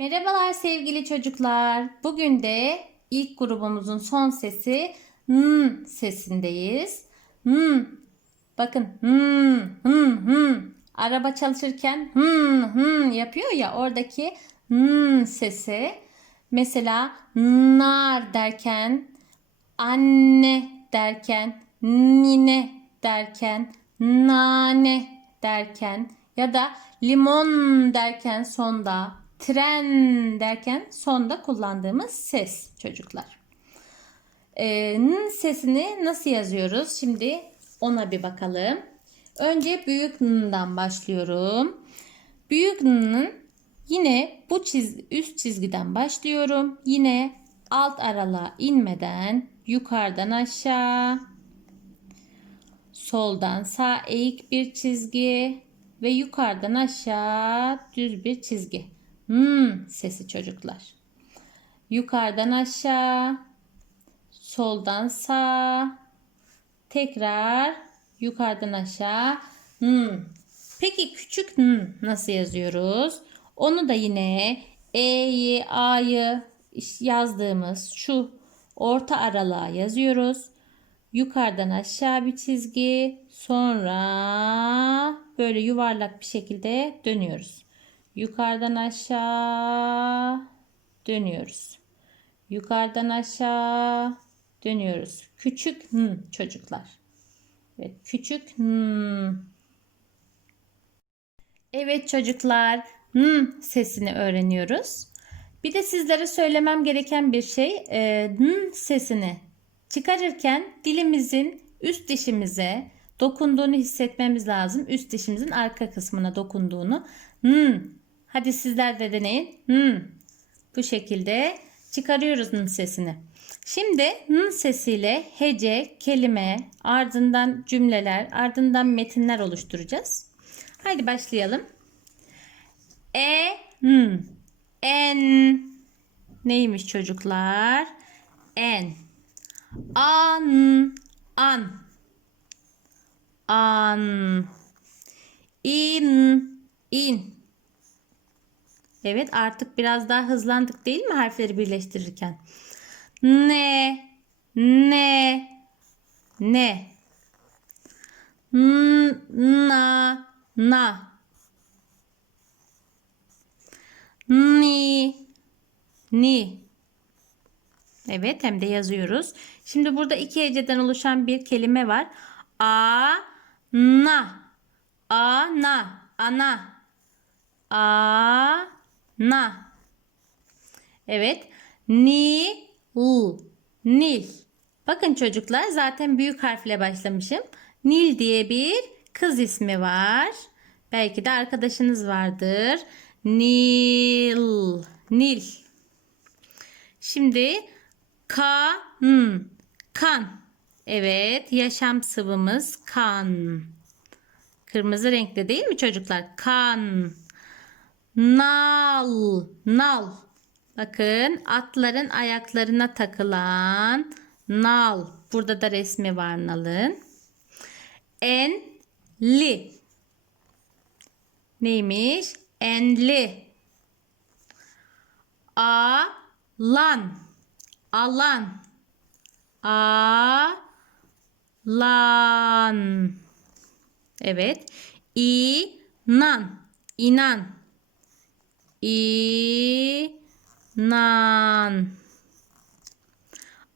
Merhabalar sevgili çocuklar. Bugün de ilk grubumuzun son sesi n sesindeyiz. N. Bakın n, n, n. Araba çalışırken n, n yapıyor ya oradaki n sesi. Mesela nar derken, anne derken, nine derken, nane derken ya da limon derken sonda, tren derken sonda kullandığımız ses çocuklar. Ee, n sesini nasıl yazıyoruz? Şimdi ona bir bakalım. Önce büyük n'dan başlıyorum. Büyük n'ın yine bu çiz üst çizgiden başlıyorum. Yine alt aralığa inmeden yukarıdan aşağı soldan sağ eğik bir çizgi ve yukarıdan aşağı düz bir çizgi. Hmm sesi çocuklar. Yukarıdan aşağı, soldan sağ, tekrar yukarıdan aşağı. Hmm. Peki küçük n nasıl yazıyoruz? Onu da yine E'yi, A'yı yazdığımız şu orta aralığa yazıyoruz. Yukarıdan aşağı bir çizgi, sonra böyle yuvarlak bir şekilde dönüyoruz. Yukarıdan aşağı dönüyoruz. Yukarıdan aşağı dönüyoruz. Küçük n çocuklar. Evet, küçük n. Evet çocuklar, n sesini öğreniyoruz. Bir de sizlere söylemem gereken bir şey, e, n sesini çıkarırken dilimizin üst dişimize dokunduğunu hissetmemiz lazım. Üst dişimizin arka kısmına dokunduğunu. N. Hadi sizler de deneyin. N. Bu şekilde çıkarıyoruz n sesini. Şimdi n sesiyle hece, kelime, ardından cümleler, ardından metinler oluşturacağız. Haydi başlayalım. E, n, en neymiş çocuklar? En. An, an, an, in, in. Evet artık biraz daha hızlandık değil mi harfleri birleştirirken? Ne, ne, ne. N, na, na. Ni, ni. Evet hem de yazıyoruz. Şimdi burada iki heceden oluşan bir kelime var. A, na. A, na. Ana. A, na. Evet. Ni, l. Nil. Bakın çocuklar zaten büyük harfle başlamışım. Nil diye bir kız ismi var. Belki de arkadaşınız vardır. Nil. Nil. Şimdi kan. Kan. Evet, yaşam sıvımız kan. Kırmızı renkte değil mi çocuklar? Kan. Nal. Nal. Bakın atların ayaklarına takılan nal. Burada da resmi var nalın. Enli. Neymiş? Enli. Alan. Alan. Alan. Evet. İnan. İnan. İnan.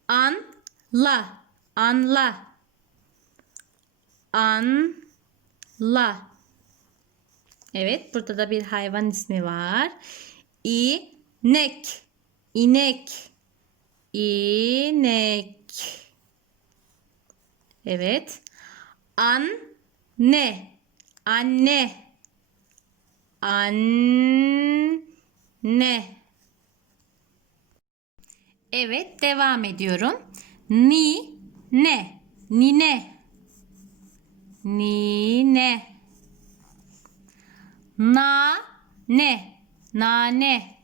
Anla. Anla. Anla. Evet, burada da bir hayvan ismi var. İnek. İnek. İnek. Evet. Anne. Anne. Anne. Evet, devam ediyorum. Ni ne? Nine. Nine. Na ne? Nane.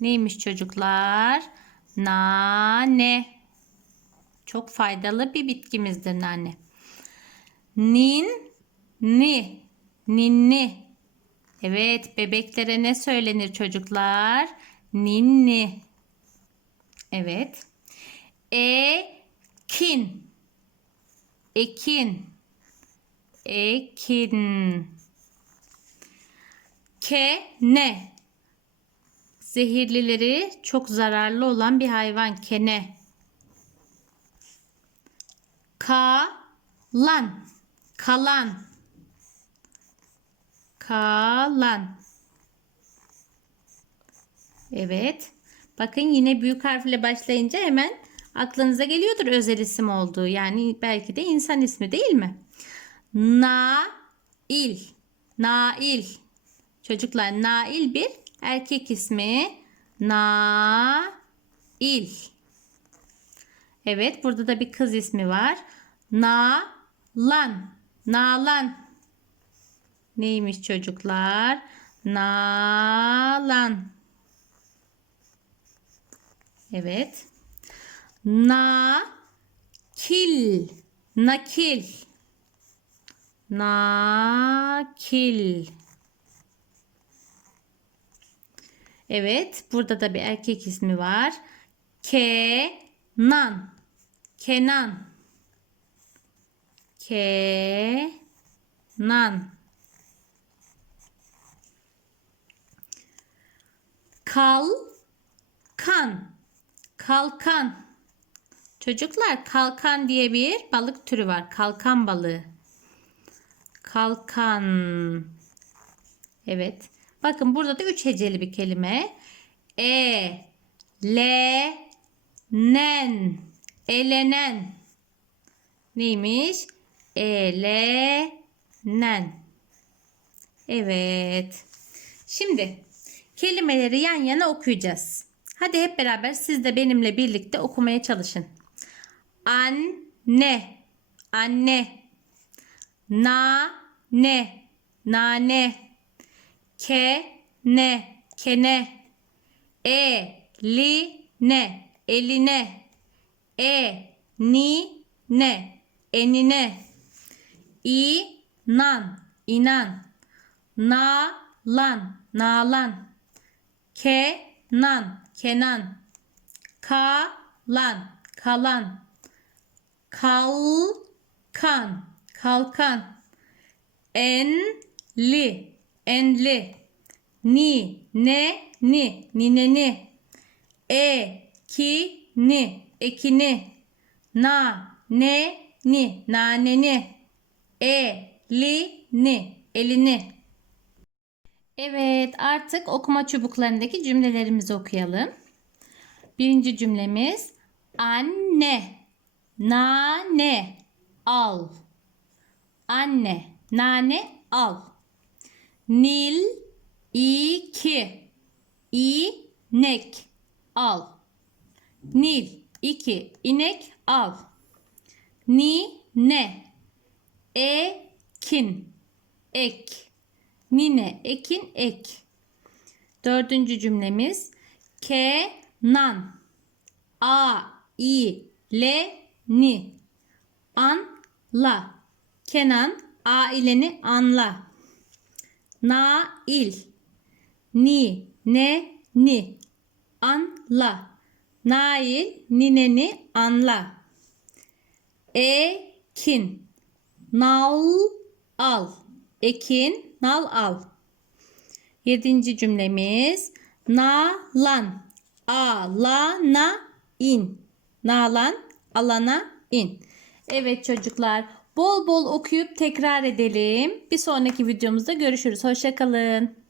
Neymiş çocuklar? Nane. Çok faydalı bir bitkimizdir nane. Nin ni. Ninni. Evet, bebeklere ne söylenir çocuklar? Ninni. Evet. Ekin. Ekin. Ekin. Kene. Zehirlileri çok zararlı olan bir hayvan. Kene. Kalan. Kalan. Kalan. Evet. Bakın yine büyük harfle başlayınca hemen aklınıza geliyordur özel isim olduğu. Yani belki de insan ismi değil mi? Nail. Nail. Çocuklar Nail bir erkek ismi. Nail. Evet burada da bir kız ismi var. Nalan. Nalan. Neymiş çocuklar? Nalan. Evet. Nakil. Nakil. Nakil. Evet, burada da bir erkek ismi var. Kenan. Kenan. Kenan. Kalkan. Kalkan. Çocuklar kalkan diye bir balık türü var. Kalkan balığı. Kalkan. Evet. Bakın burada da üç heceli bir kelime. E, le, nen. Elenen. Neymiş? Elenen. Evet. Şimdi kelimeleri yan yana okuyacağız. Hadi hep beraber siz de benimle birlikte okumaya çalışın. Anne, anne. Nane, nane. Kene, kene. Eline, eline. E, ni, ne, enine. İnan, inan. Nalan, nalan. Kenan, kenan. Kalan, kalan. Kalkan, kalkan. Enli, enli. Ni, ne, ni, nineni. E, ki, ni, ekini. Na, ne, ni, naneni. E, li, ni, elini. Evet artık okuma çubuklarındaki cümlelerimizi okuyalım. Birinci cümlemiz anne, nane, al. Anne, nane, al. Nil, iki, inek, al. Nil, iki, inek, al. Ni, ne, ekin, ek. Nine, ekin, ek. Dördüncü cümlemiz Kenan, a, i, le, ni. Anla. Kenan, aileni anla. Nail, ni, ne, ni. Anla. Nail, nineni anla. Ekin, nal, al. Ekin, nal al. Yedinci cümlemiz nalan alana in. Nalan alana in. Evet çocuklar bol bol okuyup tekrar edelim. Bir sonraki videomuzda görüşürüz. Hoşçakalın.